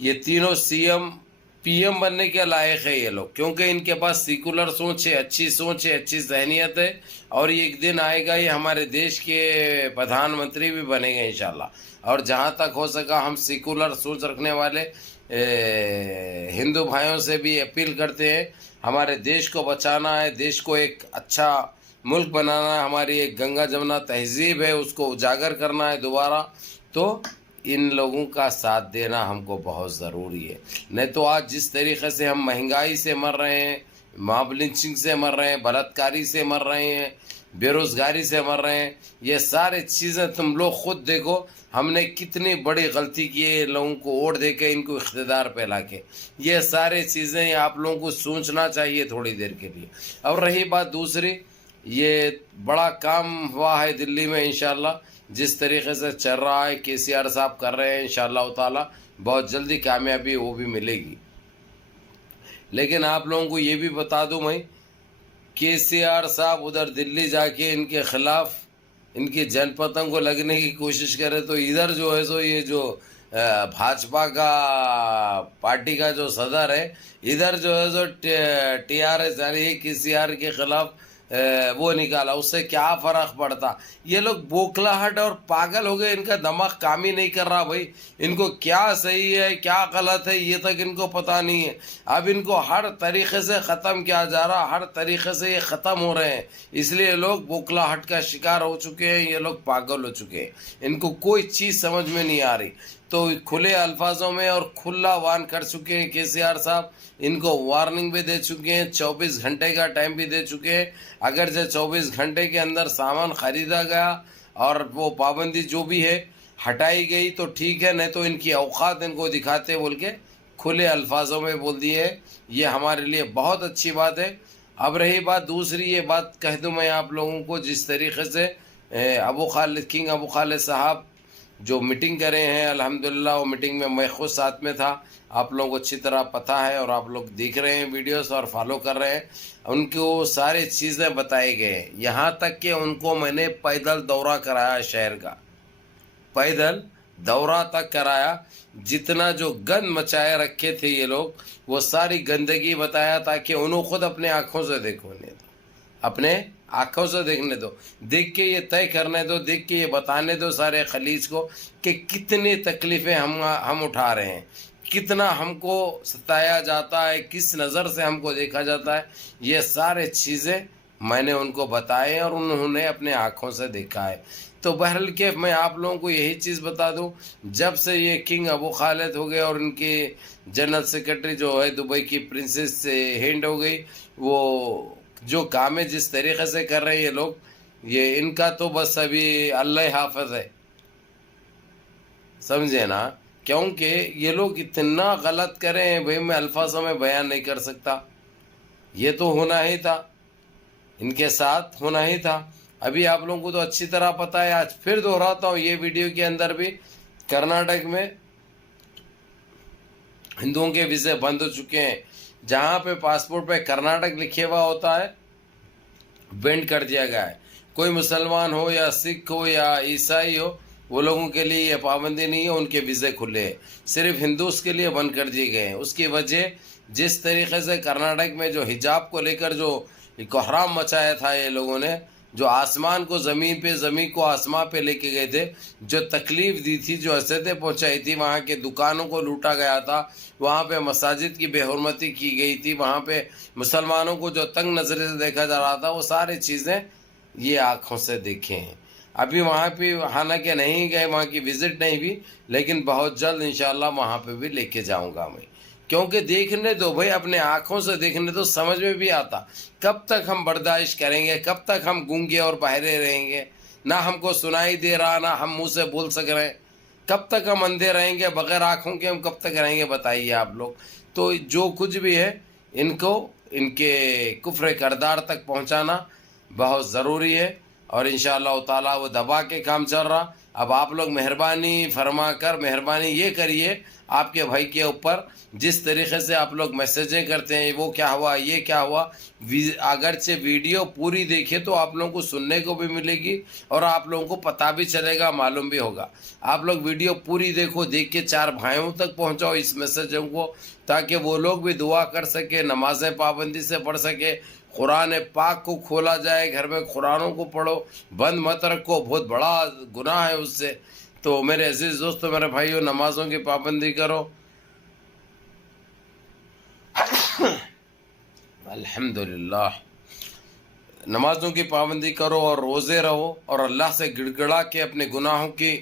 یہ تینوں PM بننے کے لائق ہے یہ لوگ, کیونکہ ان کے پاس سیکولر سوچ ہے, اچھی ذہنیت ہے, اور یہ ایک دن آئے گا یہ ہمارے دیش کے پردھان منتری بھی بنے گے انشاءاللہ. اور جہاں تک ہو سکا ہم سیکولر سوچ رکھنے والے ہندو بھائیوں سے بھی اپیل کرتے ہیں, ہمارے دیش کو بچانا ہے, دیش کو ایک اچھا ملک بنانا ہے, ہماری ایک گنگا جمنا تہذیب ہے اس کو اجاگر کرنا ہے دوبارہ, تو ان لوگوں کا ساتھ دینا ہم کو بہت ضروری ہے. نہیں تو آج جس طریقے سے ہم مہنگائی سے مر رہے ہیں, ماب لنچنگ سے مر رہے ہیں, بلاتکاری سے مر رہے ہیں, بے روزگاری سے مر رہے ہیں, یہ سارے چیزیں تم لوگ خود دیکھو ہم نے کتنی بڑی غلطی کی ہے لوگوں کو ووٹ دے کے, ان کو اقتدار پہ لا کے. یہ سارے چیزیں آپ لوگوں کو سوچنا چاہیے تھوڑی دیر کے لیے. اور رہی بات دوسری, یہ بڑا کام ہوا ہے دلی میں انشاءاللہ, جس طریقے سے چل رہا ہے KCR صاحب کر رہے ہیں انشاءاللہ تعالی, بہت جلدی کامیابی وہ بھی ملے گی. لیکن آپ لوگوں کو یہ بھی بتا دوں میں, KCR صاحب ادھر دلی جا کے ان کے خلاف ان کی جن پتوں کو لگنے کی کوشش کرے تو ادھر جو ہے سو یہ جو بھاجپا کا پارٹی کا جو صدر ہے ادھر جو ہے سو TRS یعنی KCR کے خلاف وہ نکالا, اس سے کیا فرق پڑتا. یہ لوگ بوکھلاہٹ اور پاگل ہو گئے, ان کا دماغ کام ہی نہیں کر رہا بھائی. ان کو کیا صحیح ہے کیا غلط ہے یہ تک ان کو پتہ نہیں ہے. اب ان کو ہر طریقے سے ختم کیا جا رہا, ہر طریقے سے یہ ختم ہو رہے ہیں, اس لیے لوگ بوکھلاہٹ کا شکار ہو چکے ہیں, یہ لوگ پاگل ہو چکے ہیں, ان کو کوئی چیز سمجھ میں نہیں آ رہی. تو کھلے الفاظوں میں اور کھلا وان کر چکے ہیں KCR صاحب, ان کو وارننگ بھی دے چکے ہیں, 24 گھنٹے کا ٹائم بھی دے چکے ہیں. اگر سے 24 گھنٹے کے اندر سامان خریدا گیا اور وہ پابندی جو بھی ہے ہٹائی گئی تو ٹھیک ہے, نہیں تو ان کی اوقات ان کو دکھاتے بول کے کھلے الفاظوں میں بول دیے. یہ ہمارے لیے بہت اچھی بات ہے. اب رہی بات دوسری, یہ بات کہہ دوں میں آپ لوگوں کو, جس طریقے سے ابو خالد صاحب جو میٹنگ کرے ہیں الحمدللہ, وہ میٹنگ میں میں خود ساتھ میں تھا, آپ لوگوں کو اچھی طرح پتہ ہے اور آپ لوگ دیکھ رہے ہیں ویڈیوز اور فالو کر رہے ہیں. ان کو سارے چیزیں بتائی گئے, یہاں تک کہ ان کو میں نے پیدل دورہ کرایا, شہر کا پیدل دورہ تک کرایا. جتنا جو گند مچائے رکھے تھے یہ لوگ وہ ساری گندگی بتایا, تاکہ انہوں خود اپنے آنکھوں سے دیکھو, اپنے آنکھوں سے دیکھنے دو, دیکھ کے یہ طے کرنے دو, دیکھ کے یہ بتانے دو سارے خلیج کو کہ کتنی تکلیفیں ہم اٹھا رہے ہیں, کتنا ہم کو ستایا جاتا ہے, کس نظر سے ہم کو دیکھا جاتا ہے. یہ سارے چیزیں میں نے ان کو بتائے اور انہوں نے اپنے آنکھوں سے دیکھا ہے. تو بہرحال کہ میں آپ لوگوں کو یہی چیز بتا دوں, جب سے یہ کنگ ابو خالد ہو گئے اور ان کی جنرل سیکرٹری جو ہے دبئی کی پرنسس سے ہینڈ ہو گئی, وہ جو کام ہے جس طریقے سے کر رہے ہیں یہ لوگ, یہ ان کا تو بس ابھی اللہ حافظ ہے, سمجھے نا. کیونکہ یہ لوگ اتنا غلط کرے ہیں بھائی, میں الفاظوں میں بیان نہیں کر سکتا. یہ تو ہونا ہی تھا, ان کے ساتھ ہونا ہی تھا. ابھی آپ لوگوں کو تو اچھی طرح پتہ ہے, آج پھر دہراتا ہوں یہ ویڈیو کے اندر بھی, کرناٹک میں ہندوؤں کے ویزے بند ہو چکے ہیں. جہاں پہ پاسپورٹ پہ کرناٹک لکھے ہوا ہوتا ہے بینڈ کر دیا گیا ہے. کوئی مسلمان ہو یا سکھ ہو یا عیسائی ہو, وہ لوگوں کے لیے یہ پابندی نہیں ہے, ان کے ویزے کھلے ہیں. صرف ہندوز کے لیے بند کر دیے گئے ہیں. اس کی وجہ جس طریقے سے کرناٹک میں جو حجاب کو لے کر جو کوحرام مچایا تھا یہ لوگوں نے, جو آسمان کو زمین پہ, زمین کو آسمان پہ لے کے گئے تھے, جو تکلیف دی تھی, جو حسرتیں پہنچائی تھی, وہاں کے دکانوں کو لوٹا گیا تھا, وہاں پہ مساجد کی بے حرمتی کی گئی تھی, وہاں پہ مسلمانوں کو جو تنگ نظرے سے دیکھا جا رہا تھا, وہ ساری چیزیں یہ آنکھوں سے دیکھے ہیں. ابھی وہاں پہ حالانکہ نہیں گئے, وہاں کی وزٹ نہیں بھی, لیکن بہت جلد انشاءاللہ وہاں پہ بھی لے کے جاؤں گا میں. کیونکہ دیکھنے دو بھائی, اپنے آنکھوں سے دیکھنے تو سمجھ میں بھی آتا. کب تک ہم برداشت کریں گے, کب تک ہم گونگے اور بہرے رہیں گے, نہ ہم کو سنائی دے رہا, نہ ہم منہ سے بول سک رہے ہیں. کب تک ہم اندھے رہیں گے بغیر آنکھوں کے, ہم کب تک رہیں گے بتائیے آپ لوگ. تو جو کچھ بھی ہے ان کو ان کے کفر کردار تک پہنچانا بہت ضروری ہے. اور انشاءاللہ تعالی وہ دبا کے کام چل رہا. اب آپ لوگ مہربانی فرما کر مہربانی یہ کریے آپ کے بھائی کے اوپر جس طریقے سے آپ لوگ میسیجیں کرتے ہیں وہ کیا ہوا یہ کیا ہوا, اگرچہ ویڈیو پوری دیکھے تو آپ لوگوں کو سننے کو بھی ملے گی اور آپ لوگوں کو پتہ بھی چلے گا, معلوم بھی ہوگا. آپ لوگ ویڈیو پوری دیکھو, دیکھ کے 4 بھائیوں تک پہنچاؤ اس میسیجوں کو تاکہ وہ لوگ بھی دعا کر سکے, نمازیں پابندی سے پڑھ سکے, قرآن پاک کو کھولا جائے, گھر میں قرآنوں کو پڑھو, بند مت رکھو, بہت بڑا گناہ ہے اس سے. تو میرے عزیز دوستو میرے بھائیوں نمازوں کی پابندی کرو. الحمدللہ نمازوں کی پابندی کرو اور روزے رہو اور اللہ سے گڑ گڑا کے اپنے گناہوں کی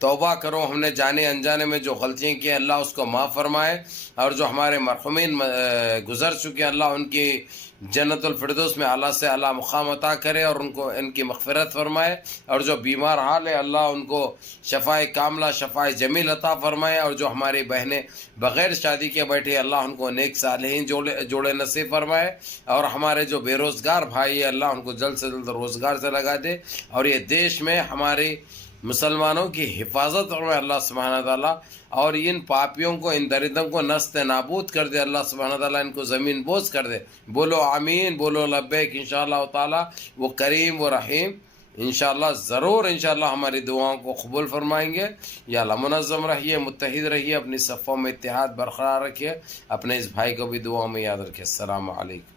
توبہ کرو. ہم نے جانے انجانے میں جو غلطیاں کی اللہ اس کو معاف فرمائے, اور جو ہمارے مرحومین گزر چکے اللہ ان کی جنت الفردوس میں اعلیٰ سے اعلیٰ مقام عطا کرے اور ان کی مغفرت فرمائے, اور جو بیمار حال ہے اللہ ان کو شفائے کاملہ شفائے جمیل عطا فرمائے, اور جو ہماری بہنیں بغیر شادی کے بیٹھے اللہ ان کو نیک صالحین جوڑے نصیب فرمائے, اور ہمارے جو بے روزگار بھائی ہے اللہ ان کو جلد سے جلد روزگار سے لگا دے, اور یہ دیش میں ہماری مسلمانوں کی حفاظت فرمائے اللہ سبحانہ تعالیٰ, اور ان پاپیوں کو ان درندوں کو نست نابود کر دے اللہ سبحانہ تعالیٰ, ان کو زمین بوس کر دے. بولو آمین, بولو لبیک. انشاءاللہ تعالیٰ وہ کریم و رحیم انشاءاللہ ضرور انشاءاللہ ہماری دعاؤں کو قبول فرمائیں گے. یا اللہ منظم رہیے, متحد رہیے, اپنی صفوں میں اتحاد برقرار رکھیے, اپنے اس بھائی کو بھی دعاؤں میں یاد رکھیے. السلام علیکم.